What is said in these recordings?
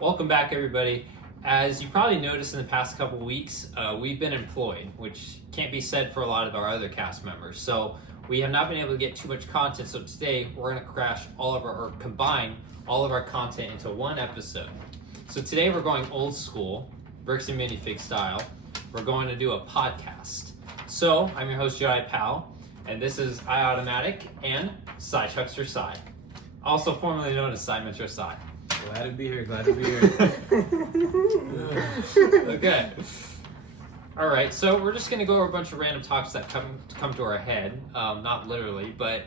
Welcome back, everybody. As you probably noticed in the past couple weeks, we've been employed, which can't be said for a lot of our other cast members. So we have not been able to get too much content. So today we're going to combine all of our content into one episode. So today we're going old school, bricks and minifig style. We're going to do a podcast. So I'm your host, JEDI, and this is iAutomatic and Side Chuckster Side, also formerly known as Side Metro Side. Glad to be here, Okay. All right, so we're just going to go over a bunch of random topics that come to our head. Not literally, but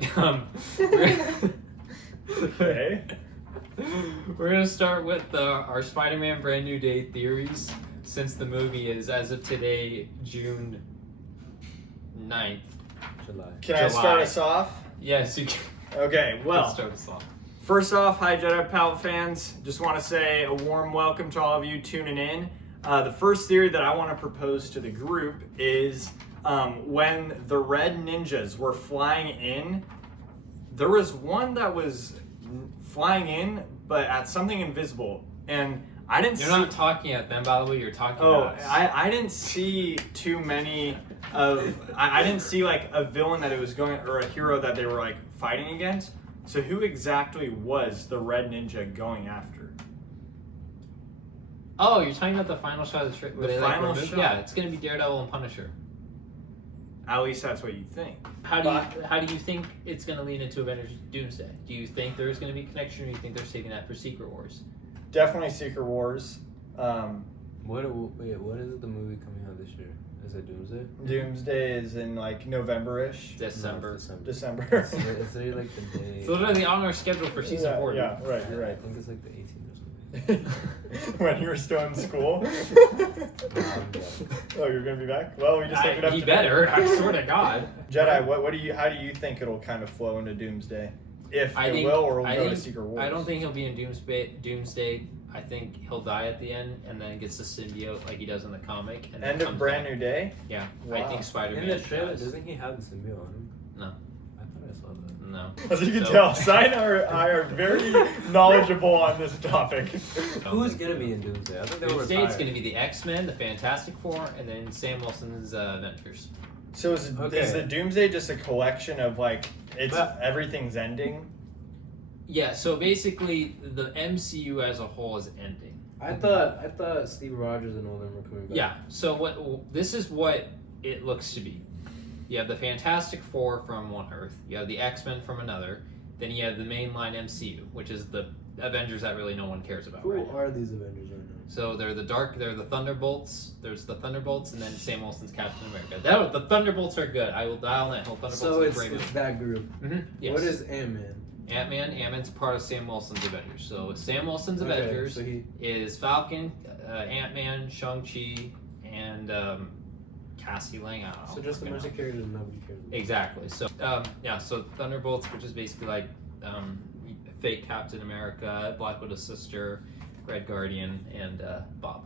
Okay. We're going to start with our Spider-Man Brand New Day theories, since the movie is, as of today, June 9th. Can I start us off? Yes, you can. Okay, well, Start us off. First off, hi Jedi Pal fans. Just want to say a warm welcome to all of you tuning in. The first theory that I want to propose to the group is when the Red Ninjas were flying in, there was one that was flying in, but at something invisible. And I didn't You're see... not talking at them, by the way, you're talking about us. I didn't see too many of... I didn't see like a villain that it was going, or a hero that they were like fighting against. So who exactly was the Red Ninja going after? Oh, you're talking about the final shot of the trailer? The final shot? Yeah, it's going to be Daredevil and Punisher. At least that's what you think. How do you think it's going to lead into Avengers Doomsday? Do you think there's going to be a connection, or do you think they're saving that for Secret Wars? Definitely Secret Wars. What is the movie coming out this year? Is it Doomsday? Doomsday is in like November-ish. December. December. It's literally like the day. It's literally on our schedule for season 4. Yeah, right, you're I right. think it's like the 18th or something. When you were still in school. Oh, you're gonna be back? Well, we just looked it up. He today. better, I swear to God. Jedi, how do you think it'll kind of flow into Doomsday? If it will, or will go to Secret Wars? I don't think he'll be in Doomsday. I think he'll die at the end and then gets the symbiote like he does in the comic. And End of Brand New Day? Yeah, Wow. I think Spider-Man In the trailer, dies. doesn't he have the symbiote on him? No. I thought I saw that. No. As you can tell, Sai and I are very knowledgeable on this topic. Who's gonna be in Doomsday? I thought they were Doomsday, it's retired. going to be the X-Men, the Fantastic Four, and then Sam Wilson's Avengers. So is the Doomsday just a collection of like everything's ending? Yeah, so basically the MCU as a whole is ending. I thought Steve Rogers and all them were coming back. Yeah, so this is what it looks to be. You have the Fantastic Four from one Earth, you have the X-Men from another, then you have the mainline MCU, which is the Avengers that really no one cares about Who right now. are these Avengers right now? So they're the Thunderbolts, there's the Thunderbolts, and then Sam Wilson's Captain America. The Thunderbolts are good, I will dial on that whole Thunderbolts So is a it's great movie. that group. Mm-hmm. Yes. What is Ant-Man? Ant-Man's part of Sam Wilson's Avengers. So Sam Wilson's Okay, Avengers so is Falcon, Ant-Man, Shang-Chi, and Cassie Lang. I don't know. So just a bunch of characters nobody cares about. Exactly. So so Thunderbolts, which is basically like fake Captain America, Black Widow's sister, Red Guardian, and Bob.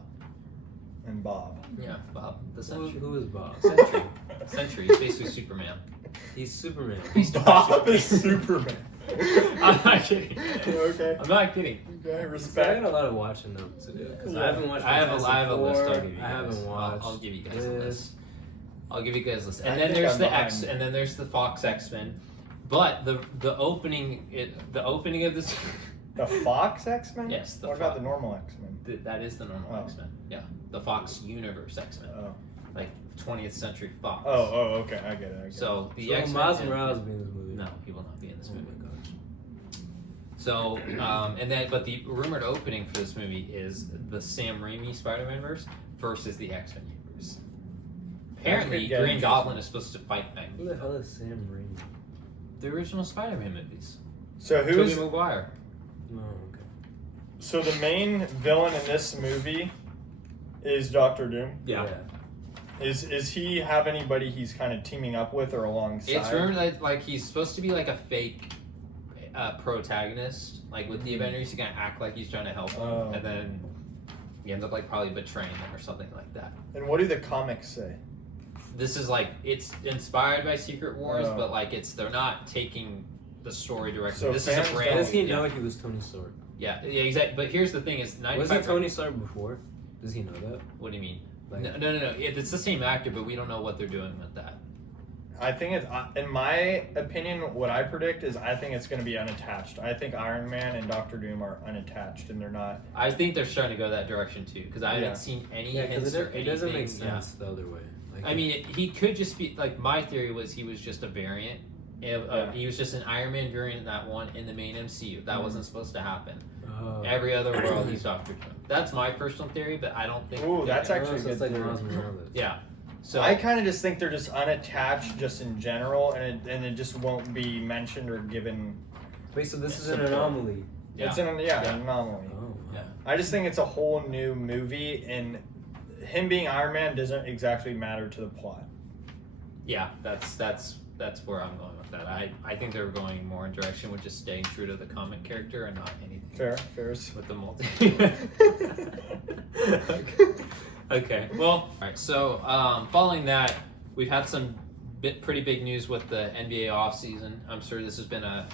And Bob. Yeah, Bob the Sentry. Who is Bob? Sentry. He's basically Superman. He's Superman. Bob is Superman. I'm not kidding. Okay. I'm not kidding. Okay, I respect. got a lot of watching them to do because Yeah. I haven't watched. I have a list. I'll Fantastic give you Four. guys. I haven't watched. I'll give you guys a this. list. I'll give you guys a list. I And then think there's I'm the behind. X, and then there's the Fox X-Men. But the opening of this. The Fox X-Men? Yes, the What about Fox. the normal X-Men? That is the normal Oh. X-Men. Yeah, the Fox Universe X-Men, Oh. like 20th Century Fox. Oh, okay. I get it. So the So X-Men. Miles Morales be in this movie. No, he will not be in this Oh movie. my god. So, but the rumored opening for this movie is the Sam Raimi Spider-Man verse versus the X-Men universe. Apparently, could get Green interesting. Goblin is supposed to fight Who Magneto. the hell is Sam Raimi? The original Spider-Man movies. So Tobey Maguire. No, okay. So the main villain in this movie is Doctor Doom. Yeah. Is he have anybody he's kind of teaming up with or alongside? It's rumored that like he's supposed to be like a fake protagonist. Like with the Avengers, he's gonna act like he's trying to help them, Oh. and then he ends up like probably betraying them or something like that. And what do the comics say? This is like it's inspired by Secret Wars, Oh. but like they're not taking the story directly. So This is a fans brand. How does he yeah. know he was Tony Stark? Yeah, exactly. But here's the thing: is 95. Was it Tony Stark before? Does he know that? What do you mean? Like, No. It's the same actor, but we don't know what they're doing with that. I think it's, in my opinion, what I predict is I think it's going to be unattached. I think Iron Man and Doctor Doom are unattached, and they're not. I think they're starting to go that direction too, because I Yeah. haven't seen any yeah, hints because or it doesn't make anything, yeah. sense the other way. Like, I mean, he could just be like, my theory was he was just a variant. He was just an Iron Man variant in that one in the main MCU. That wasn't supposed to happen. Every other world he's Doctor Doom. That's my personal theory, but I don't think. Ooh, that's actually so it's good like theory. Miles Morales. Yeah. So I kind of just think they're just unattached, just in general, and it just won't be mentioned or given. Wait, so this is an Support. anomaly? Yeah. It's an anomaly. Oh, Yeah. I just think it's a whole new movie, and him being Iron Man doesn't exactly matter to the plot. yeah, that's where I'm going with that. I think they're going more in direction with just staying true to the comic character and not anything Fair. with the multi. Okay. Well, all right. So following that, we've had some pretty big news with the NBA offseason. I'm sure this has been a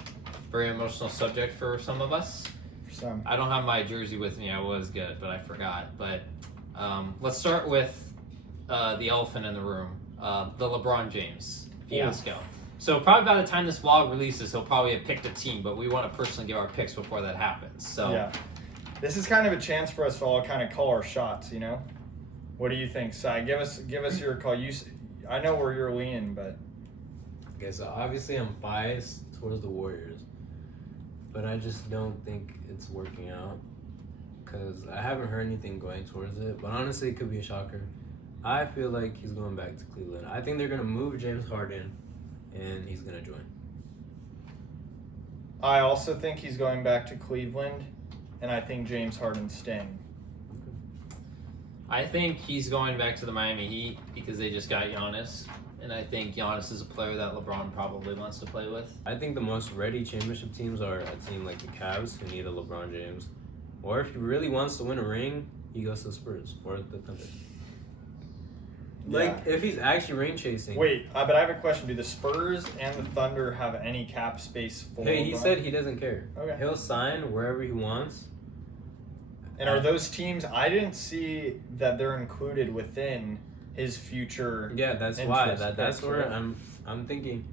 very emotional subject for some of us. For some. I don't have my jersey with me. I was good, but I forgot. But let's start with the elephant in the room, the LeBron James fiasco. So probably by the time this vlog releases, he'll probably have picked a team, but we want to personally give our picks before that happens. So Yeah. This is kind of a chance for us to all kind of call our shots, you know? What do you think, Sai? Give us your call. I know where you're leaning, but Okay, so obviously I'm biased towards the Warriors, but I just don't think it's working out because I haven't heard anything going towards it. But honestly, it could be a shocker. I feel like he's going back to Cleveland. I think they're gonna move James Harden, and he's gonna join. I also think he's going back to Cleveland, and I think James Harden's staying. I think he's going back to the Miami Heat because they just got Giannis. And I think Giannis is a player that LeBron probably wants to play with. I think the most ready championship teams are a team like the Cavs, who need a LeBron James. Or if he really wants to win a ring, he goes to the Spurs or the Thunder. Like, if he's actually ring chasing. Wait, but I have a question. Do the Spurs and the Thunder have any cap space for Hey, he LeBron? said he doesn't care. Okay. He'll sign wherever he wants. And are those teams? I didn't see that they're included within his future. Yeah, that's why. interest That's picks, where right? I'm thinking.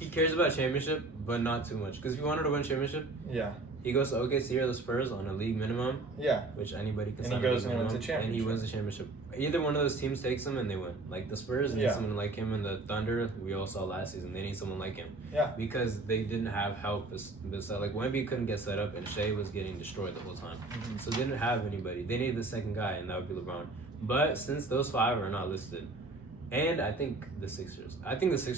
He cares about championship, but not too much. Because if he wanted to win championship, Yeah, he goes to OKC or the Spurs on a league minimum, yeah. which anybody can And sign he a goes league and wins minimum, a championship. and he wins the championship. Either one of those teams takes him and they win. Like the Spurs need Yeah. someone like him, and the Thunder, we all saw last season, they need someone like him. Yeah. Because they didn't have help. Like Wemby couldn't get set up, and Shea was getting destroyed the whole time. Mhm. So they didn't have anybody. They needed the second guy, and that would be LeBron. But since those five are not listed, and I think the Sixers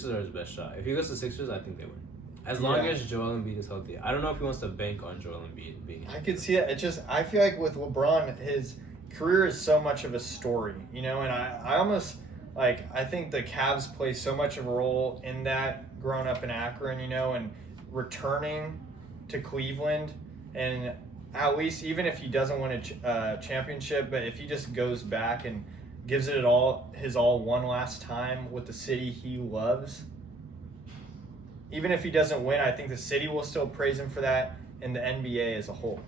are his best shot. If he goes to the Sixers, I think they win. As long Yeah. as Joel Embiid is healthy. I don't know if he wants to bank on Joel Embiid being I could see it. It just, I feel like with LeBron, his career is so much of a story, you know, and I almost, like, I think the Cavs play so much of a role in that growing up in Akron, you know, and returning to Cleveland, and at least, even if he doesn't win a championship, but if he just goes back and gives it his all one last time with the city he loves, even if he doesn't win, I think the city will still praise him for that, and the NBA as a whole.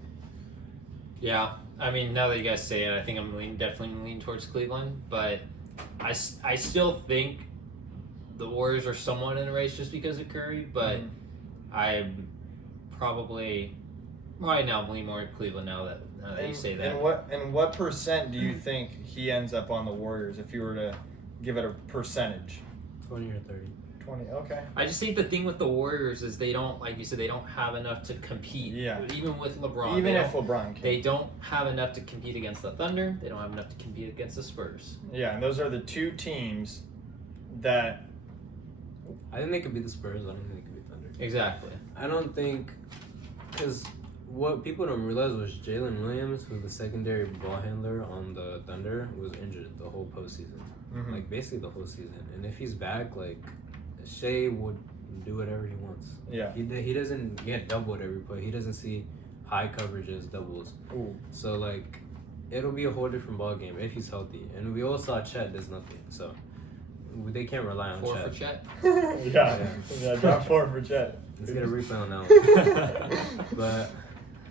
Yeah, I mean, now that you guys say it, I think I'm definitely leaning towards Cleveland, but I still think the Warriors are somewhat in a race just because of Curry, but I'm probably right now lean more at Cleveland now that you say that. And what percent do you think he ends up on the Warriors if you were to give it a percentage? 20 or 30. 20. Okay. I just think the thing with the Warriors is they don't, like you said, they don't have enough to compete. Yeah. Even with LeBron. Even if LeBron can. They don't have enough to compete against the Thunder. They don't have enough to compete against the Spurs. Yeah, and those are the two teams that. I think they could be the Spurs. I don't think they could be Thunder. Exactly. I don't think, because what people don't realize was Jalen Williams, who's the secondary ball handler on the Thunder, was injured the whole postseason. Mhm. Like, basically the whole season. And if he's back, like, Shea would do whatever he wants. Yeah. He doesn't get doubled every play. He doesn't see high coverages, doubles. Ooh. So, like, it'll be a whole different ball game if he's healthy. And we all saw Chet does nothing. So, they can't rely on 4 Chet. for Chet. Yeah. Drop 4 for Chet. Let's get a replay on that one. But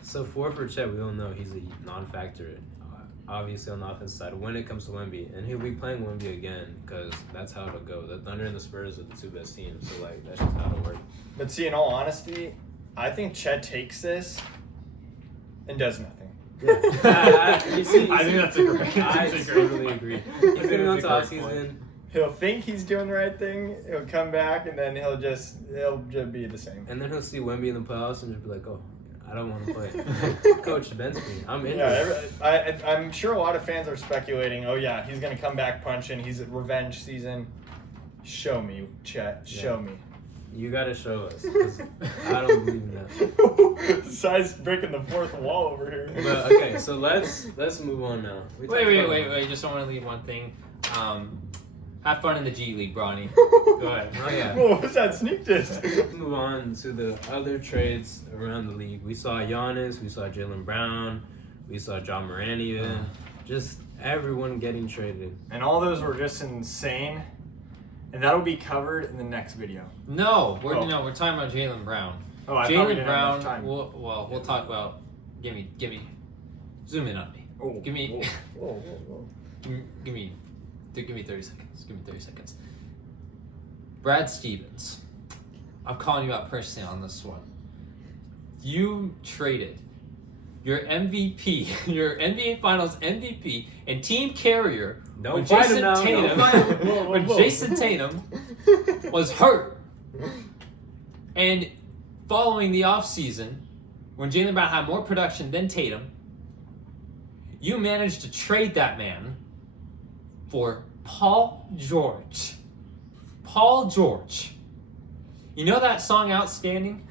So for Chet, we don't know he's a non-factor, obviously on the offense side when it comes to Wemby, and he'll be playing Wemby again because that's how it'll go. The Thunder and the Spurs are the two best teams, so like that's just how it'll work. But see, in all honesty, I think Chet takes this and does nothing. Yeah, I think that's a great. I totally agree. He's gonna go into offseason. He'll think he's doing the right thing. He'll come back and then he'll just be the same. And then he'll see Wemby in the playoffs and just be like, "Oh, I don't want to play." Coach, bench me. I'm in. Yeah, I'm sure a lot of fans are speculating. Oh yeah, he's gonna come back punching. He's at revenge season. Show me, Chet. Show me. You gotta show us. 'Cause I don't believe in that. Size breaking the fourth wall over here. But okay, so let's move on now. Wait. Just don't want to leave one thing. Have fun in the G League, Bronny. Go ahead. Oh yeah. Whoa, what's that sneak diss? Let's move on to the other trades around the league. We saw Giannis, we saw Jaylen Brown, we saw John Moran even. Just everyone getting traded. And all those were just insane. And that'll be covered in the next video. No, we're talking about Jaylen Brown. Oh, I thought we Jaylen didn't have Brown. enough time. We'll talk about. Give me. Zoom in on me. Oh, Give me. whoa. Give me 30 seconds. Give me 30 seconds. Brad Stevens. I'm calling you out personally on this one. You traded your MVP, your NBA Finals MVP, and team carrier when Jason Tatum was hurt. And following the offseason, when Jaylen Brown had more production than Tatum, you managed to trade that man for Paul George. Paul George. You know that song Outstanding?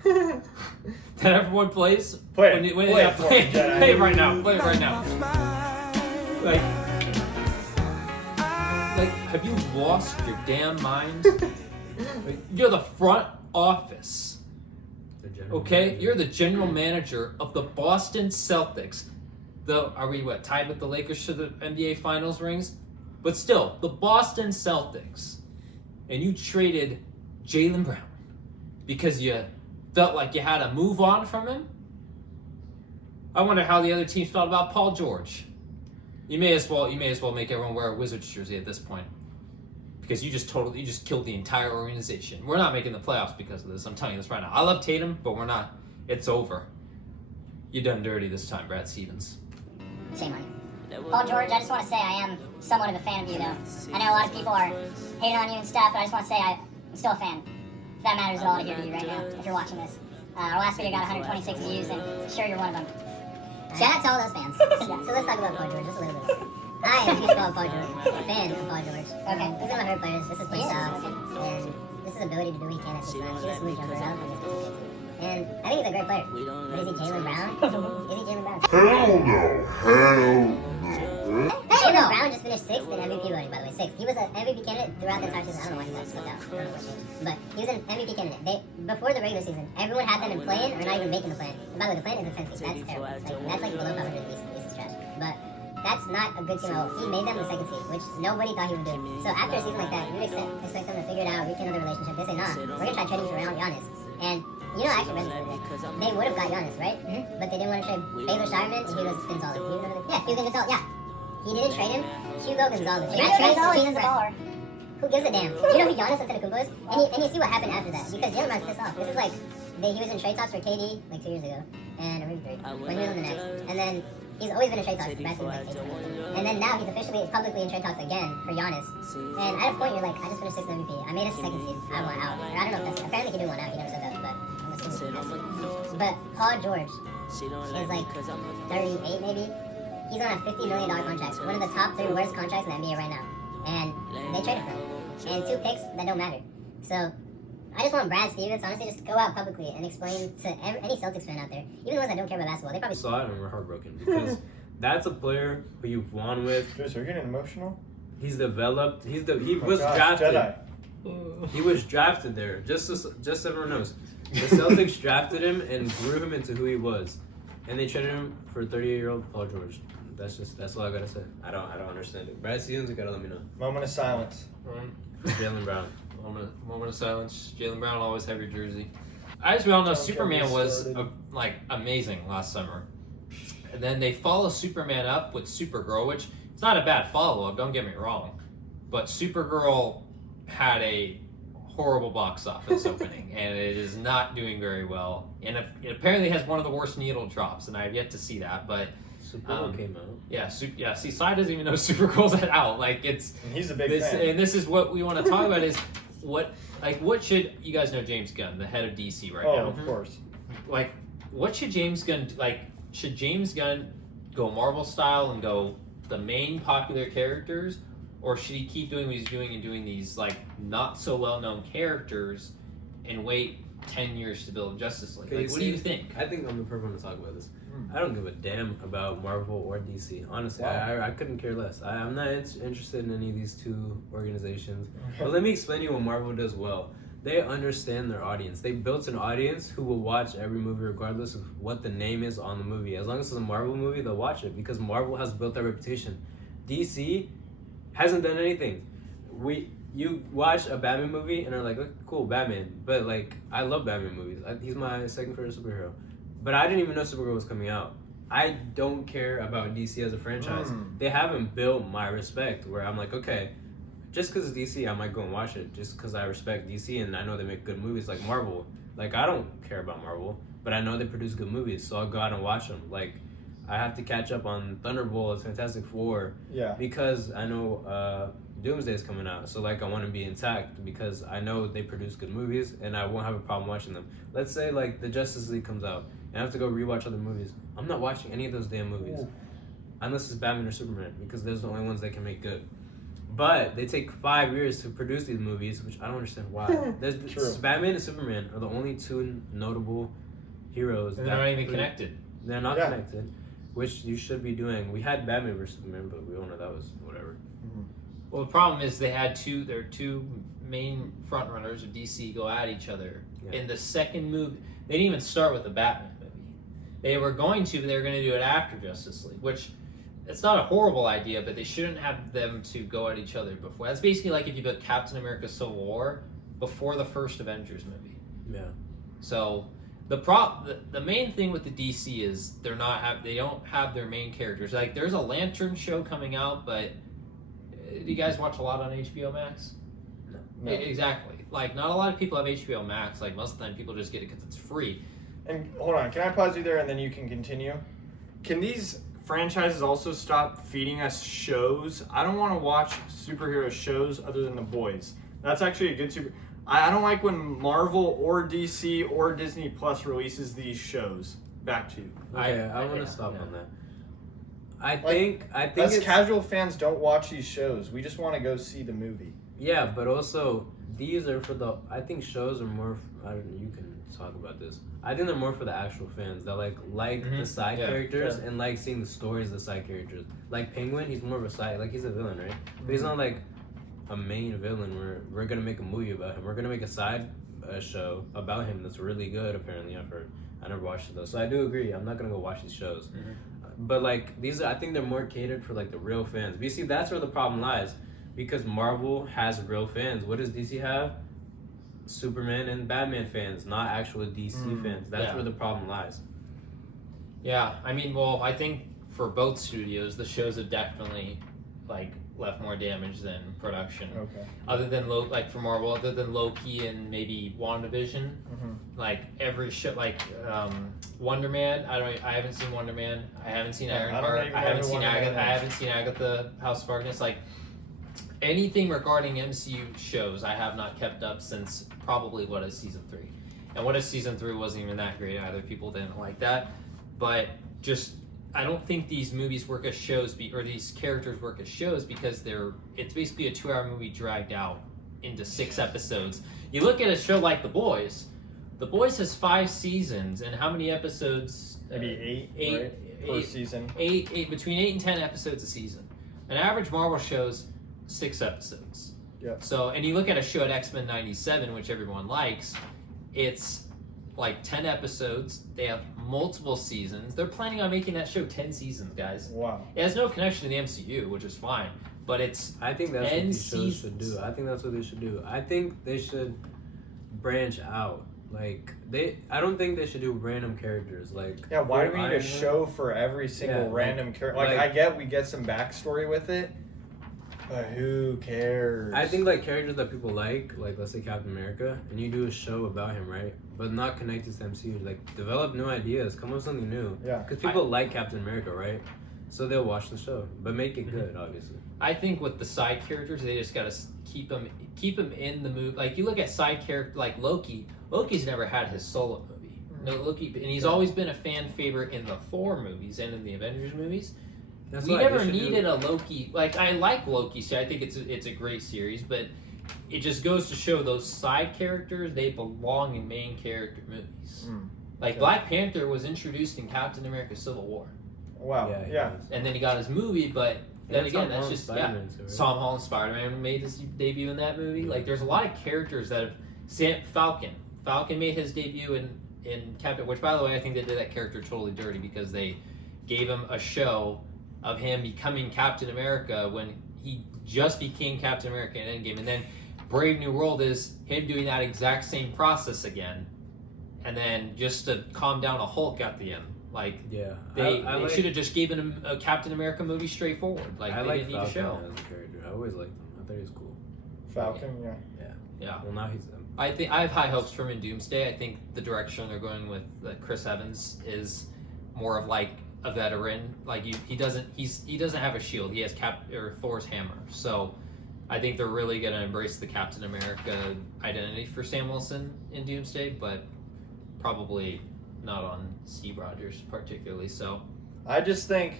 That everyone plays? Play it. Play it right now. Play it right now. Like, have you lost your damn mind? Like, you're the front office. Okay? You're the general manager of the Boston Celtics. Are we tied with the Lakers to the NBA Finals rings? But still, the Boston Celtics. And you traded Jaylen Brown because you felt like you had to move on from him? I wonder how the other teams felt about Paul George. You may as well make everyone wear a Wizards jersey at this point. Because you just killed the entire organization. We're not making the playoffs because of this. I'm telling you this right now. I love Tatum, but we're not. It's over. You done dirty this time, Brad Stevens. Shame on you. Paul George, I just want to say I am somewhat of a fan of you, though. I know a lot of people are hating on you and stuff, but I just want to say I'm still a fan. If that matters at all to hear to you right now, if you're watching this. Our last video got 126 views, and sure you're one of them. Shout out to all those fans. So let's talk about Paul George just a little bit. I am a huge fan of Paul George. Fan of Paul George. Okay, he's one of my favorite players. This is play style, and this is ability to do what he can at 6'9". He's a smooth jumper out. And I think he's a great player. But is he Jaylen Brown? Is he Jaylen Brown? Hell no. Jaylen Brown just finished 6th in MVP voting, by the way. 6th. He was an MVP candidate throughout the entire season. I don't know why he got split out. I don't know what changed. But he was an MVP candidate. Before the regular season, everyone had them in play-in or not even making the play-in. And by the way, the play-in is a 10 seed. That's terrible. That's like below 500 at least. At least it's trash. But that's not a good team at all. He made them the 2nd seed, which nobody thought he would do. So after a season like that, you'd expect them to figure it out, rekindle the relationship. They say, nah, we're going to try trading you around Giannis. And you know, actually, they would have got Giannis, right? Mm-hmm. But they didn't want to trade Baylor Shireman and Hugo Gonzalez. Yeah, Hugo Gonzalez, yeah. He didn't trade him. Hugo Gonzalez. Hugo Gonzalez is a baller. Who gives a damn? You know who Giannis Antetokounmpo is? And you see what happened after that. Because Jaylen Brown's pissed off. This is like, he was in trade talks for KD like 2 years ago. And when he was on the Nets. And then he's always been in trade talks for Brad Stevens. And then now he's officially publicly in trade talks again for Giannis. And at a point you're like, I just finished 6th MVP. I made it to 2nd seed. I want out. Or I don't know if that's, apparently he didn't want out. He never said that, but I'm assuming. But Paul George is like 38 maybe. He's on a $50 million contract, one of the top 3 worst contracts in the NBA right now. And they traded for him. And 2 picks that don't matter. So I just want Brad Stevens, honestly, just to go out publicly and explain to any Celtics fan out there, even the ones that don't care about basketball, they probably saw it and we're heartbroken because that's a player who you've won with. Chris, are you getting emotional? He's developed. He was gosh, drafted. Jedi. He was drafted there. Just so everyone knows, the Celtics drafted him and grew him into who he was, and they traded him for 38-year-old Paul George. That's all I gotta say. I don't understand it. Brad Stevens, you gotta let me know. Moment of silence. Jaylen Brown. Moment of silence. Jaylen Brown, always have your jersey. As we all know, Superman was a like amazing last summer. And then they follow Superman up with Supergirl, which it's not a bad follow-up, don't get me wrong. But Supergirl had a horrible box office opening, and it is not doing very well. And it apparently has one of the worst needle drops, and I have yet to see that. But Supergirl came out. yeah, see, Sai doesn't even know Supergirl's out. Like it's And he's a big this, fan. and this is what we want to talk about is what should you guys know James Gunn, the head of DC right now? Of course. Like, what should James Gunn like? Should James Gunn go Marvel style and go the main popular characters, or should he keep doing what he's doing and doing these like not so well known characters and wait 10 years to build Justice League? Okay, Like, what do you think? I think I'm the perfect one to talk about this. I don't give a damn about Marvel or DC. Honestly, Wow. I couldn't care less. I'm not interested in any of these two organizations. But let me explain to you what Marvel does well. They understand their audience. They built an audience who will watch every movie regardless of what the name is on the movie. As long as it's a Marvel movie, they'll watch it because Marvel has built that reputation. DC hasn't done anything. You watch a Batman movie and are like, oh, cool, Batman. But like, I love Batman movies. He's my second favorite superhero. But I didn't even know Supergirl was coming out. I don't care about DC as a franchise. They haven't built my respect where I'm like, okay, just because it's DC, I might go and watch it. Just because I respect DC and I know they make good movies like Marvel. Like, I don't care about Marvel, but I know they produce good movies, so I'll go out and watch them. Like, I have to catch up on Thunderbolts, Fantastic Four, because I know Doomsday is coming out. So, like, I want to be intact because I know they produce good movies and I won't have a problem watching them. Let's say, like, the Justice League comes out and I have to go rewatch other movies. I'm not watching any of those damn movies. Unless it's Batman or Superman, because those are the only ones they can make good. But they take 5 years to produce these movies, which I don't understand why. True. Batman and Superman are the only two notable heroes. And they're not even connected. They're not connected, which you should be doing. We had Batman vs Superman, but we all know that was whatever. Well, the problem is their two main front runners of DC go at each other. Yeah. In the second movie, they didn't even start with the Batman movie. They were going to, but they were going to do it after Justice League, which it's not a horrible idea, but they shouldn't have them to go at each other before. That's basically like if you put Captain America Civil War before the first Avengers movie. Yeah. So the main thing with the DC is they don't have their main characters. Like there's a Lantern show coming out, but do you guys watch a lot on HBO Max? No. Exactly. Like not a lot of people have HBO Max. Like most of the time people just get it because it's free. And hold on, can I pause you there and then you can continue? Can these franchises also stop feeding us shows? I don't want to watch superhero shows other than The Boys. That's actually a good I don't like when Marvel or DC or Disney Plus releases these shows. Back to you. Okay, I want to stop yeah. on that. I think Us it's, casual fans don't watch these shows. We just want to go see the movie. yeah, but also these are for the. I think shows are more. I don't know. You can talk about this. I think they're more for the actual fans that like the side characters and like seeing the stories of the side characters. Like Penguin, he's more of a side. Like he's a villain, right? But he's not like a main villain. Where we're gonna make a movie about him. We're gonna make a side show about him that's really good. Apparently, I've heard. I never watched it though, so I do agree. I'm not gonna go watch these shows. But like these, I think they're more catered for like the real fans. But you see, that's where the problem lies, because Marvel has real fans. What does DC have? Superman and Batman fans, not actual DC fans. That's where the problem lies. Yeah, I mean, well, I think for both studios, the shows have definitely like left more damage than production. Okay. Other than like for Marvel, other than Loki and maybe WandaVision, like every show, like Wonder Man. I haven't seen Wonder Man. I haven't seen Ironheart. I haven't seen Agatha. I haven't seen Agatha House of Darkness. Like anything regarding MCU shows, I have not kept up since probably What If Season 3. And What If Season 3 wasn't even that great either. People didn't like that. But just, I don't think these movies work as shows, or these characters work as shows because it's basically a 2-hour movie dragged out into 6 episodes. You look at a show like The Boys. The Boys has 5 seasons, and how many episodes? Maybe 8 per season. Between 8 and 10 episodes a season. An average Marvel show's 6 episodes. Yeah. So, and you look at a show at X-Men 97, which everyone likes, it's like 10 episodes. They have multiple seasons. They're planning on making that show 10 seasons, guys. Wow. It has no connection to the MCU, which is fine, but it's I think that's what these shows seasons. should do. I think that's what they should do. I think they should branch out Like I don't think they should do random characters. Like Yeah, why do we need Iron a Man. show for every single Yeah, random character? Like, we get some backstory with it, but who cares? I think like characters that people like let's say Captain America, and you do a show about him, right? But not connected to MCU. Like develop new ideas, come up with something new. Yeah. Because people like Captain America, right? So they'll watch the show, but make it good, obviously. I think with the side characters, they just gotta keep them in the movie. Like you look at side character like Loki. Loki's never had his solo movie. No Loki, and he's always been a fan favorite in the Thor movies and in the Avengers movies. That's We why never they should needed a Loki. Like I like Loki, so I think it's a great series, but it just goes to show those side characters they belong in main character movies. Like Yeah. Black Panther was introduced in Captain America: Civil War, Wow. Yeah. and then he got his movie, but. Then And again, Tom that's Holland just Spider-Man too, right? Tom Holland Spider-Man made his debut in that movie. Like, there's a lot of characters that have Falcon made his debut in Captain. Which, by the way, I think they did that character totally dirty because they gave him a show of him becoming Captain America when he just became Captain America in Endgame, and then Brave New World is him doing that exact same process again, and then just to calm down a Hulk at the end. Like Yeah, they like, should have just given him a Captain America movie straightforward. Like I they like didn't need Falcon a show. as a character. I always liked him. I thought he was cool. Falcon. Yeah. Yeah, Well, now he's. I think I have high hopes for him in Doomsday. I think the direction they're going with Chris Evans is more of like a veteran. Like he doesn't have a shield. He has Thor's hammer. So I think they're really gonna embrace the Captain America identity for Sam Wilson in Doomsday, but probably not on Steve Rogers particularly. So I just think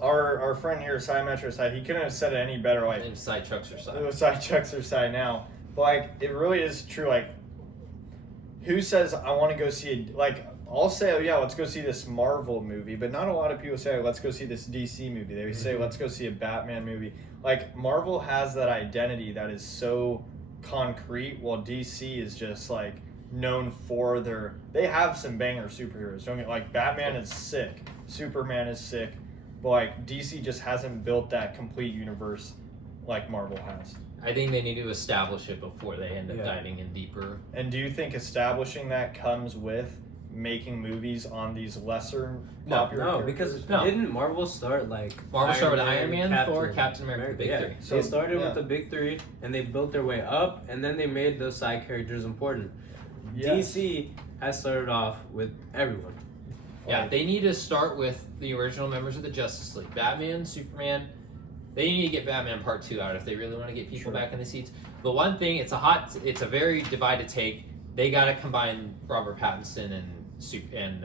our friend here, Cy Metro Side, he couldn't have said it any better. Like and side chucks or side. the side checks are side now, but like it really is true. Like, who says I want to go see I'll say, oh yeah, let's go see this Marvel movie, but not a lot of people say, oh, let's go see this DC movie. They say, let's go see a Batman movie. Like Marvel has that identity that is so concrete, while DC is just like known for they have some banger superheroes. Don't get like Batman is sick, Superman is sick, but like DC just hasn't built that complete universe like Marvel has. I think they need to establish it before they end up diving in deeper. And do you think establishing that comes with making movies on these lesser popular No, characters? because didn't Marvel start like Marvel started with Iron Man, Thor, Captain America, the big yeah. three. So they started yeah. with the big three, and they built their way up, and then they made those side characters important. Yes. DC has started off with everyone. Yeah, they need to start with the original members of the Justice League. Batman, Superman. They need to get Batman Part 2 out if they really want to get people back in the seats. But one thing, it's a very divided take. They got to combine Robert Pattinson and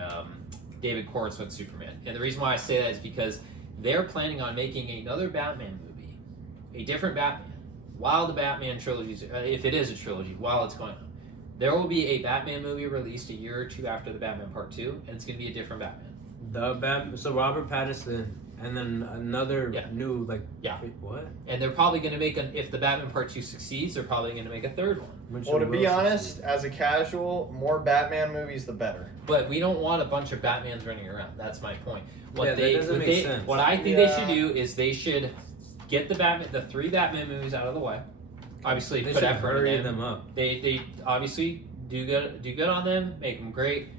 David Corns with Superman. And the reason why I say that is because they're planning on making another Batman movie, a different Batman, while the Batman trilogy, if it is a trilogy, while it's going on. There will be a Batman movie released a year or two after the Batman Part 2, and it's going to be a different Batman. So Robert Pattinson, and then another new Wait, what? And they're probably going to make if the Batman Part 2 succeeds, they're probably going to make a third one. Well, to be honest, as a casual, more Batman movies, the better. But we don't want a bunch of Batmans running around. That's my point. What sense. What I think they should do is they should get the three Batman movies out of the way. Obviously, They put should effort hurry in them up. They obviously do good on them, make them great.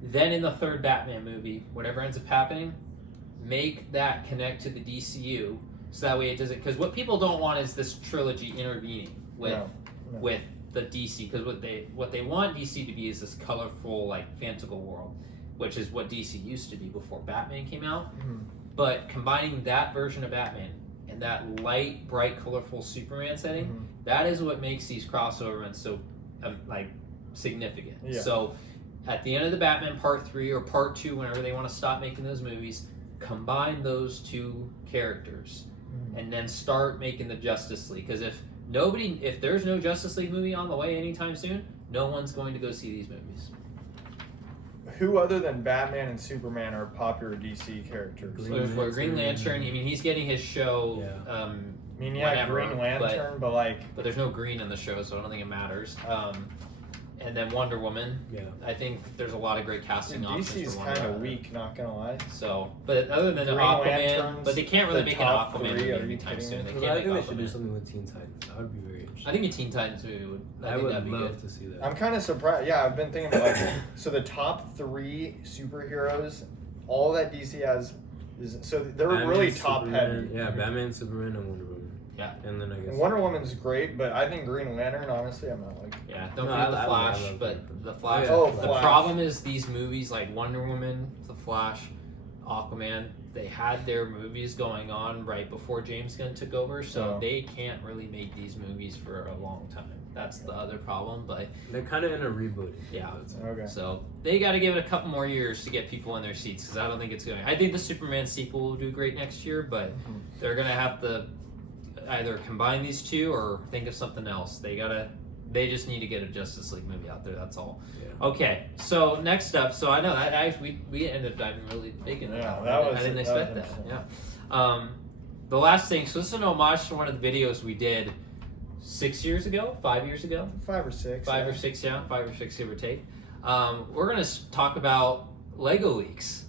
Then in the third Batman movie, whatever ends up happening, make that connect to the DCU, so that way it doesn't. Because what people don't want is this trilogy intervening with the DC. Because what they want DC to be is this colorful, like fantastical world, which is what DC used to be before Batman came out. Mm-hmm. But combining that version of Batman and that light, bright, colorful Superman setting, that is what makes these crossover runs so significant. Yeah. So at the end of the Batman Part 3 or Part 2, whenever they want to stop making those movies, combine those two characters and then start making the Justice League. Because if there's no Justice League movie on the way anytime soon, no one's going to go see these movies. Who other than Batman and Superman are popular DC characters? Green Lantern. I mean, he's getting his show. Green Lantern, but there's no green in the show, so I don't think it matters. and then Wonder Woman. Yeah. I think there's a lot of great casting Dude, options. DC's for Wonder kind of Woman. weak, not gonna lie. So, but other than Green Aquaman, Lanterns, but they can't really the make an top Aquaman three, movie are you anytime kidding soon. me? They Because can't I make think they should do Aquaman. something with Teen Titans. That would be very interesting. I think a Teen Titans movie would. I think would that'd be love good. to see that. I'm kind of surprised. Yeah, I've been thinking about like so the top 3 superheroes, all that DC has is so they're Batman, really top Superman, heavy. Yeah, Batman, Superman, and Wonder Woman. Yeah. And then I guess. Wonder Woman's great, but I think Green Lantern, honestly, I'm not like. Yeah, don't No, forget I the love Flash, Green but Lantern. the Flash. Oh, the Flash. problem is these movies like Wonder Woman, the Flash, Aquaman. They had their movies going on right before James Gunn took over, so Oh. they can't really make these movies for a long time. That's the other problem, but They're kind of in a reboot. Yeah. Okay. so they got to give it a couple more years to get people in their seats because I don't think it's going. I think the Superman sequel will do great next year, but they're gonna have to either combine these two or think of something else. They just need to get a Justice League movie out there. That's all. Yeah. Okay, so next up, so I know that we ended up diving really big into Yeah, that. that one. was- I didn't that expect was that. interesting. Yeah. The last thing. So this is an homage to one of the videos we did 6 years ago, 5 years ago, 5 or 6. 5 or 6, yeah, 5 or 6 give or take. We're gonna talk about Lego leaks.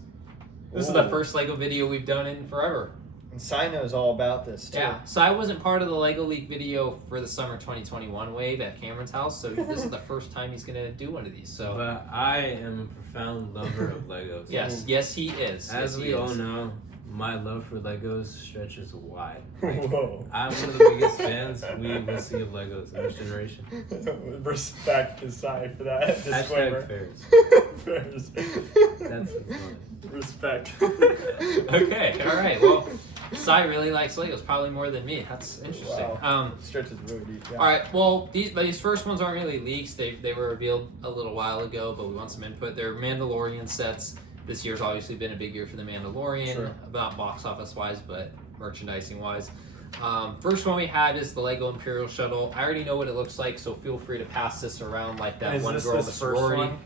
This is the Ooh. first Lego video we've done in forever. And Sai knows all about this too. Yeah, so I wasn't part of the Lego Leak video for the summer 2021 wave at Cameron's house, so this is the first time he's gonna do one of these. So But I am a profound lover of Legos. yes, he is. As Yes, we he all is. know, my love for Legos stretches wide. Whoa. I'm one of the biggest fans we will see of Legos in this generation. Respect to Sai for that disclaimer. Hashtag fairs. Fairs. That's funny. Respect. Okay, all right. Well, Sai really likes Legos, probably more than me. That's interesting. Wow. Stretches really deep. Yeah. All right. Well, these first ones aren't really leaks. They were revealed a little while ago, but we want some input. They're Mandalorian sets. This year's obviously been a big year for the Mandalorian, Sure. not box office wise, but merchandising wise. First one we had is the Lego Imperial Shuttle. I already know what it looks like, so feel free to pass this around like that Is one this girl in the the first sorority. one?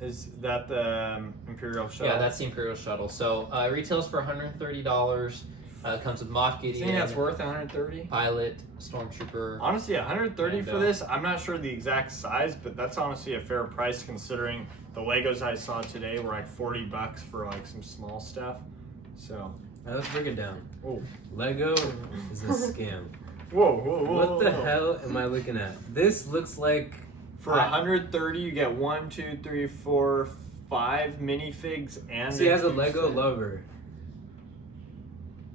Is that the Imperial Shuttle? Yeah, that's the Imperial Shuttle. So it retails for $130. It comes with Moff You think Gideon, that's worth 130? pilot, stormtrooper. Honestly, 130 And, for this. I'm not sure the exact size, but that's honestly a fair price considering the Legos I saw today were like $40 for like some small stuff. So, Now let's break it down. oh, Lego is a scam. whoa, whoa, whoa! What the whoa. hell am I looking at? This looks like For 130, you get 1, 2, 3, 4, 5 minifigs and. See, as a huge Lego set. lover,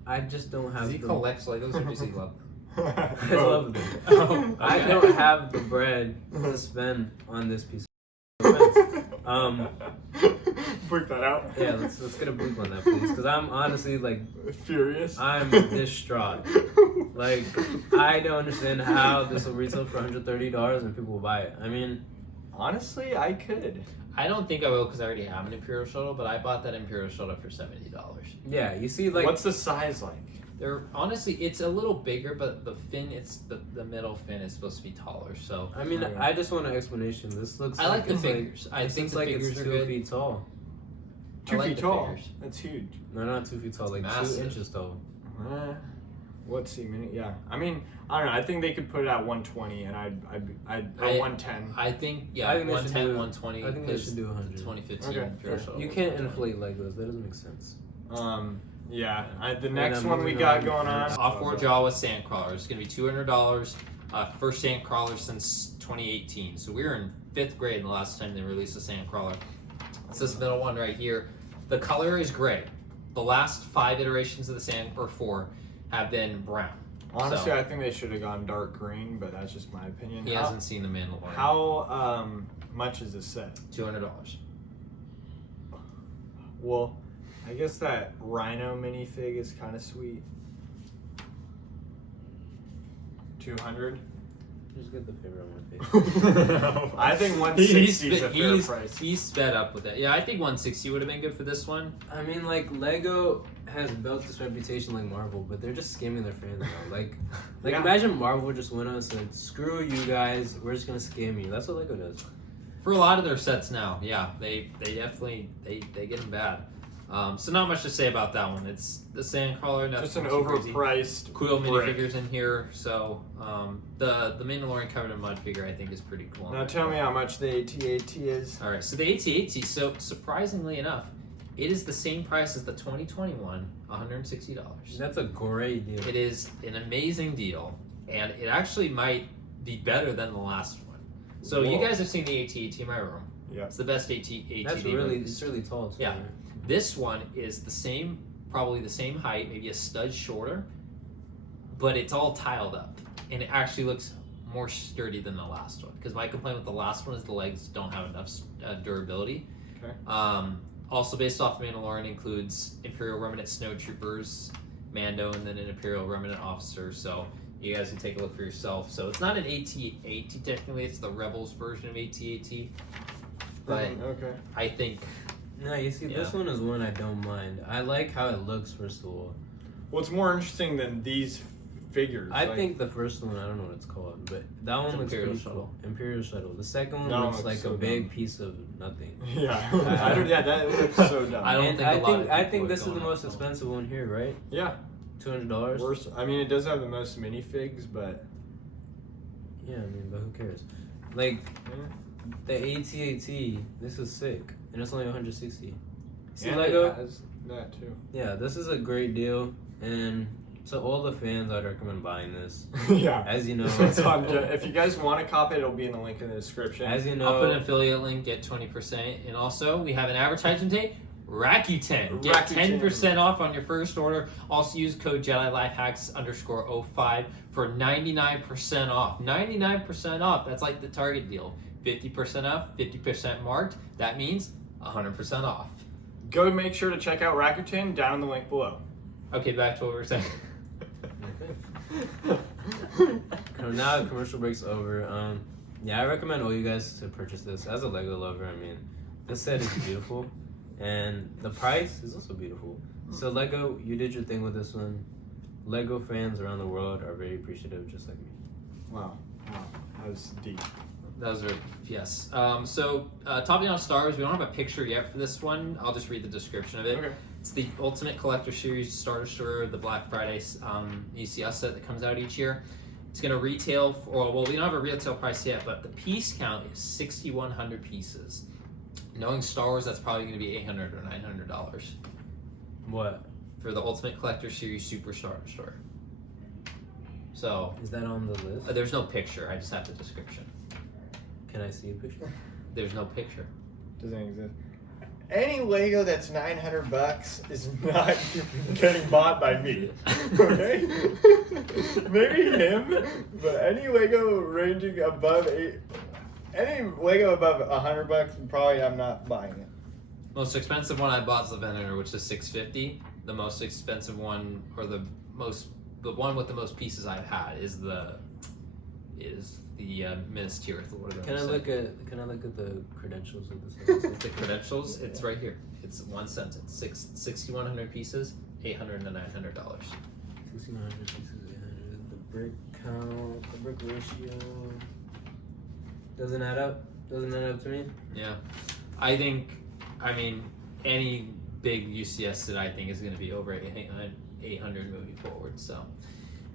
I just don't have Does he the collect Legos or does he love them? I love them. Oh, I okay. don't have the bread to spend on this piece of offense. Bleep that out. Yeah, let's get a bleep on that, please, because I'm honestly like Furious. I'm distraught. Like I don't understand how this will retail for $130 and people will buy it. I mean, Honestly, I could. I don't think I will because I already have an Imperial Shuttle, but I bought that Imperial Shuttle for $70. yeah, you see, like What's the size like? They're honestly, it's a little bigger, but the fin, the middle fin is supposed to be taller. So I mean, Okay. I just want an explanation. This looks. I like the it's figures. I this think looks the like figures it's are 2 good. feet tall. 2 like feet the tall. figures. That's huge. No, not 2 feet tall. Like Massive. 2 inches tall. Let's see, yeah. I mean, I don't know. I think they could put it at 120, and I'd I- 110. I think I think they should 110, do- 120. I think they should do 100. 2015 Okay. Imperial Shuttle. You can't inflate Legos. That doesn't make sense. Yeah. The And next I'm one we moving got on. going on. Off-road Jawa Sandcrawler. It's going to be $200. First Sandcrawler since 2018. So we were in 5th grade the last time they released a Sandcrawler. It's this middle one right here. The color is gray. The last 5 iterations of the Sand, or 4, have been brown. Honestly, So- I think they should have gone dark green, but that's just my opinion. He hasn't seen the Mandalorian. How much is this set? $200. Well, I guess that Rhino minifig is kind of sweet. 200. Just get the paper on my face. I think 160 is a fair he's, price. he's sped up with it. Yeah, I think 160 would have been good for this one. I mean, like Lego has built this reputation like Marvel, but they're just scamming their fans now. Like Yeah. imagine Marvel just went out and said, "Screw you guys, we're just gonna scam you." That's what Lego does. For a lot of their sets now, yeah, they definitely they get them bad. So not much to say about that one. It's the Sandcrawler. Just an nothing too crazy. overpriced. Cool brick. minifigures in here. So the Mandalorian covered in mud figure I think is pretty cool. Now tell me how much the AT-AT is. All right, so the AT-AT. So surprisingly enough, it is the same price as the 2021, $160. That's a great deal. It is an amazing deal, and it actually might be better than the last one. So you Whoa. guys have seen the AT-AT in my room. Yeah. It's the best AT-AT. That's it's really tall too. Yeah. This one is the same, probably the same height, maybe a stud shorter, but it's all tiled up, and it actually looks more sturdy than the last one. Because my complaint with the last one is the legs don't have enough durability. Okay. Also based off the Mandalorian includes Imperial Remnant Snowtroopers, Mando, and then an Imperial Remnant officer. So you guys can take a look for yourself. So it's not an AT-AT technically; it's the Rebels version of AT-AT. But Okay. I think No, you see, this one is one I don't mind. I like how it looks, first of all. What's more interesting than these figures? I Like, think the first one, I don't know what it's called, but that one looks Imperial pretty Shuttle. cool. Imperial Shuttle. The second one That one looks looks like so a big dumb. piece of nothing. Yeah. I don't. Yeah, that looks so dumb. I don't And think a lot of I people think would this is go the on most that level. expensive one here, right? Yeah. $200. Worse. I mean, it does have the most minifigs, but Yeah, I mean, but who cares? Like the AT-AT, this is sick, and it's only 160. See and Lego? it has that too. Yeah, this is a great deal, and to all the fans, I'd recommend buying this. Yeah. As you know, It's on, if you guys want to copy it, it'll be in the link in the description. as you I'll put an know, affiliate link, get 20%. And also, we have an advertisement date, Rakuten. Get Rakuten. 10% off on your first order. Also use code JEDILifehacks_05 for 99% off. 99% off. That's like the Target deal. 50% off, 50% marked. That means 100% off. Go make sure to check out Rakuten down in the link below. Okay, back to what we were saying. now the commercial break's over. Yeah, I recommend all you guys to purchase this. As a Lego lover, I mean, this set is beautiful, and the price is also beautiful. So Lego, you did your thing with this one. Lego fans around the world are very appreciative, just like me. Wow. That was deep. Those are, yes. So, topping off Star Wars, we don't have a picture yet for this one. I'll just read the description of it. Okay. It's the Ultimate Collector Series Star Destroyer, the Black Friday UCS set that comes out each year. It's going to retail for, well, we don't have a retail price yet, but the piece count is 6,100 pieces. Knowing Star Wars, that's probably going to be $800 or $900 What? for the Ultimate Collector Series Super Star Destroyer. So, Is that on the list? there's no picture. I just have the description. Can I see a picture? There's no picture. Doesn't exist. Any Lego that's $900 is not getting bought by me. Okay? Maybe him, but any Lego ranging above any Lego above $100, probably I'm not buying it. Most expensive one I bought is the Venator, which is $650. The most expensive one, or the one with the most pieces I've had, is the Minas Tirith. Can I look at the credentials of this? The credentials? It's right here. It's one sentence. 6,100 pieces, $800 to $900. 1,600 pieces, 800. The brick count, the brick ratio doesn't add up. Doesn't add up to me. Yeah, I mean, any big UCS that I think is going to be over 800 moving forward. So.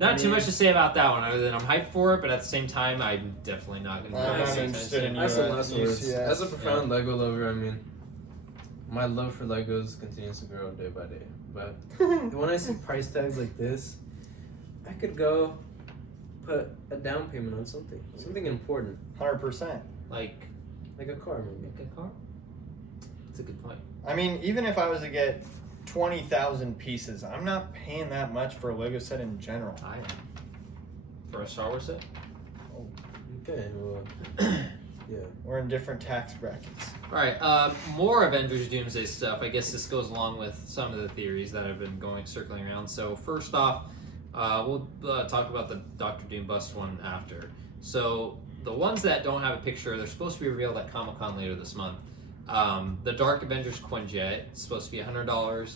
Not too much to say about that one, other than I'm hyped for it, but at the same time, I'm definitely not going to I'm buy not it anytime interested in soon. you. That's the last words. UCS. As a profound Lego lover, I mean, my love for Legos continues to grow day by day. But when I see price tags like this, I could go put a down payment on something important, 100%. Like like a car maybe. a car? That's a good point. I mean, even if I was to get 20,000 pieces, I'm not paying that much for a Lego set in general. I am. For a Star Wars set? Okay, well, yeah. We're in different tax brackets. Alright, more Avengers Doomsday stuff. I guess this goes along with some of the theories that have been circling around. So first off, we'll talk about the Doctor Doom bust one after. So the ones that don't have a picture, they're supposed to be revealed at Comic-Con later this month. The Dark Avengers Quinjet is supposed to be $100.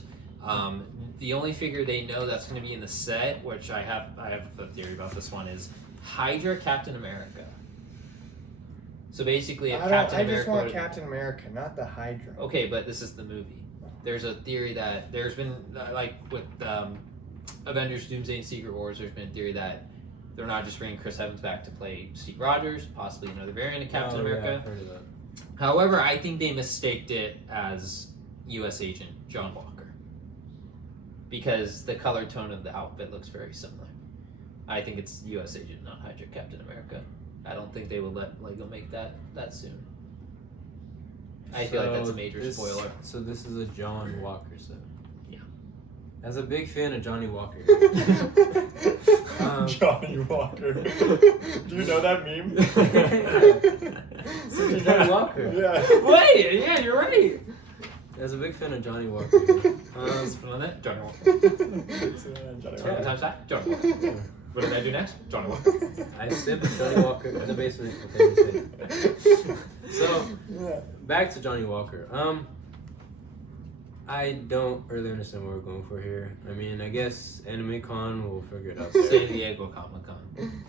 The only figure they know that's going to be in the set, which I have a theory about this one, is Hydra Captain America. So basically, if Captain I America just want would- Captain America, not the Hydra. Okay, but this is the movie. there's a theory that there's been like with Avengers Doomsday and Secret Wars, there's been a theory that they're not just bringing Chris Evans back to play Steve Rogers, possibly another variant of Captain America. Yeah, I've heard of that. However, I think they mistaked it as U.S. Agent John Walker because the color tone of the outfit looks very similar. I think it's U.S. Agent, not Hydra Captain America. I don't think they would let Lego make that soon. I feel like that's a major spoiler. So this is a John Walker set. Yeah. As a big fan of Johnny Walker. Johnny Walker. Do you know that meme? Such a Johnny Walker. Yeah. Wait, yeah, you're right. As a big fan of Johnny Walker. Spin on that, Johnny Walker. Johnny Turn Walker. times that, Johnny Walker. What did I do next? Johnny Walker. I sip Johnny Walker in the basement. Okay, so Yeah. back to Johnny Walker. I don't really understand what we're going for here. I mean, I guess Anime Con will figure it out. San Diego Comic Con.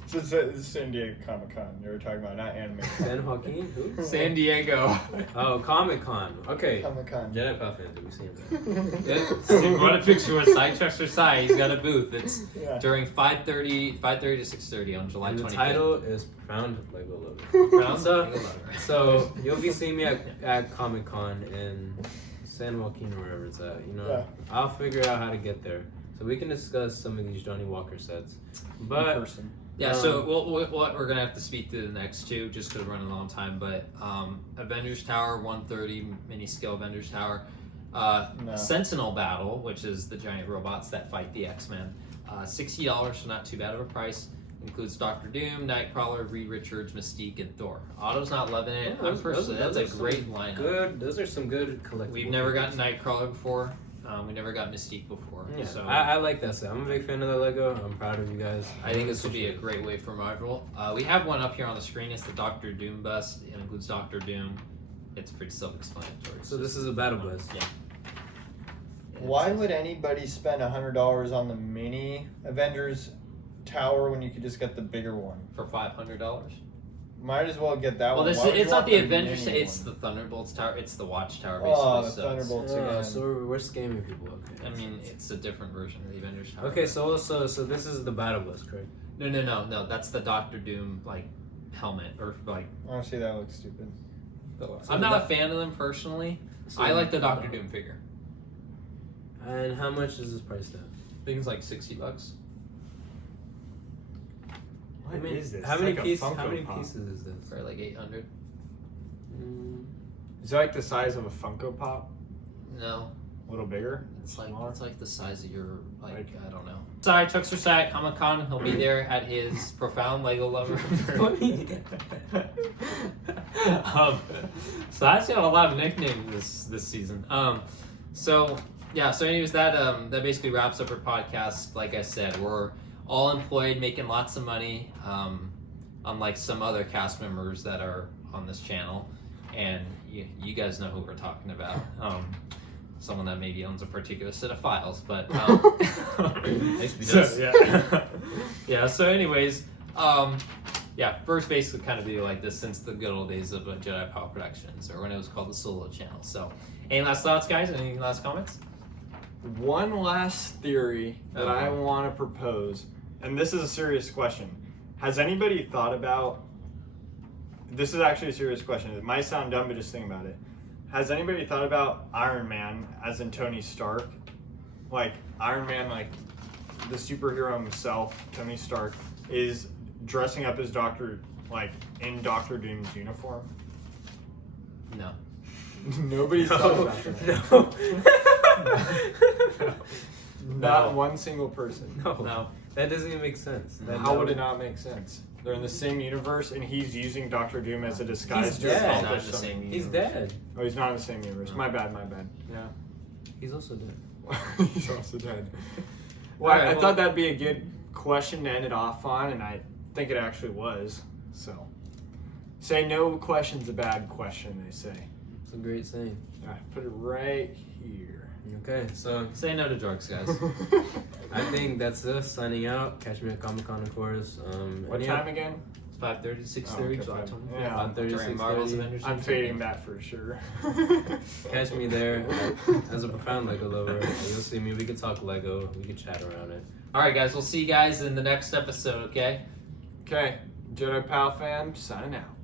So it's San Diego Comic Con. You were talking about, not anime. San Joaquin? Who? San Diego. Oh, Comic Con. Okay. Comic Con. Jedi Pal fan, did we see him? So if you want a picture with Side Chucks or Sai, he's got a booth. It's Yeah. during 5:30 to 6:30 on July And the 25th. title is Profound Lego Lover. Brown? So you'll be seeing me at Comic Con in San Joaquin or wherever it's at. You know, Yeah. I'll figure out how to get there so we can discuss some of these Johnny Walker sets. In But person. Yeah, so what we're gonna have to speak to the next two, just because we're running a long time. But Avengers Tower 130 mini scale Avengers Tower, No. Sentinel Battle, which is the giant robots that fight the X-Men, $60, so not too bad of a price. Includes Doctor Doom, Nightcrawler, Reed Richards, Mystique, and Thor. Otto's not loving it. Yeah, I'm personally, that's a great lineup. good. Those are some good collectibles. We've never gotten Nightcrawler before. We never got Mystique before. Yeah, So I like that set. I'm a big fan of that Lego. I'm proud of you guys. I think this would be a great way for Marvel. We have one up here on the screen. It's the Doctor Doom bust. It includes Doctor Doom. It's pretty self-explanatory. So this is a battle bus. Yeah. Why would anybody spend $100 on the mini Avengers Tower when you could just get the bigger one? For $500? Might as well get that Well, one. this, Why would you it's not want the Avengers. mini It's one? the Thunderbolts Tower. It's the Watchtower, basically. Oh, the so Thunderbolts Oh, again. so we're scamming people. Okay. I mean, it's a different version of the Avengers Tower. Okay, so this is the battle bus, correct? No. That's the Doctor Doom like helmet or like. Honestly, that looks stupid. I'm not a fan of them personally. So- I like the Doctor Doom figure. And how much is this priced at? Things like $60. What I mean, is this? How It's many like a pieces? Funko How many Pop. pieces is this? For like 800. Is it like the size of a Funko Pop? No. A little bigger? It's like Smaller? it's like the size of your like Like- I don't know. Sorry, Chuckster Sat at Comic Con. He'll be there at his Profound Lego Lover. So I've got a lot of nicknames this season. So anyways, that basically wraps up our podcast. Like I said, we're all employed, making lots of money. Unlike some other cast members that are on this channel, and you guys know who we're talking about. Someone that maybe owns a particular set of files, but So anyways, first basically kind of video like this since the good old days of Jedi Power Productions, or when it was called the Solo Channel. So, any last thoughts, guys? Any last comments? One last theory that I want to propose, and this is a serious question. Has anybody thought about, this is actually a serious question. It might sound dumb, but just think about it. Has anybody thought about Iron Man as in Tony Stark? Like, Iron Man, like, the superhero himself, Tony Stark, is dressing up as in Doctor Doom's uniform? No. Nobody's thought about that. No. Not one single person. No. That doesn't even make sense. How would it not make sense? They're in the same universe, and he's using Doctor Doom as a disguise He's to dead. accomplish Not in the something. same He's universe. dead. Oh, he's not in the same universe. My bad. Yeah. He's also dead. He's also dead. Well, Alright, I thought that'd be a good question to end it off on, and I think it actually was. So, say no question's a bad question, they say. It's a great saying. All right, put it right here. Okay, so Say no to drugs, guys. I think that's us signing out. Catch me at Comic Con, of course. What any time again? 5:30, 6:30, okay, July fine. 25th. Yeah. 5:30, During Marvel's 6:30. Avengers. I'm fading that for sure. Catch me there as a profound Lego lover. You'll see me. We could talk Lego. We could chat around it. All right, guys. We'll see you guys in the next episode. Okay. Okay, Jedi Pal fam, signing out.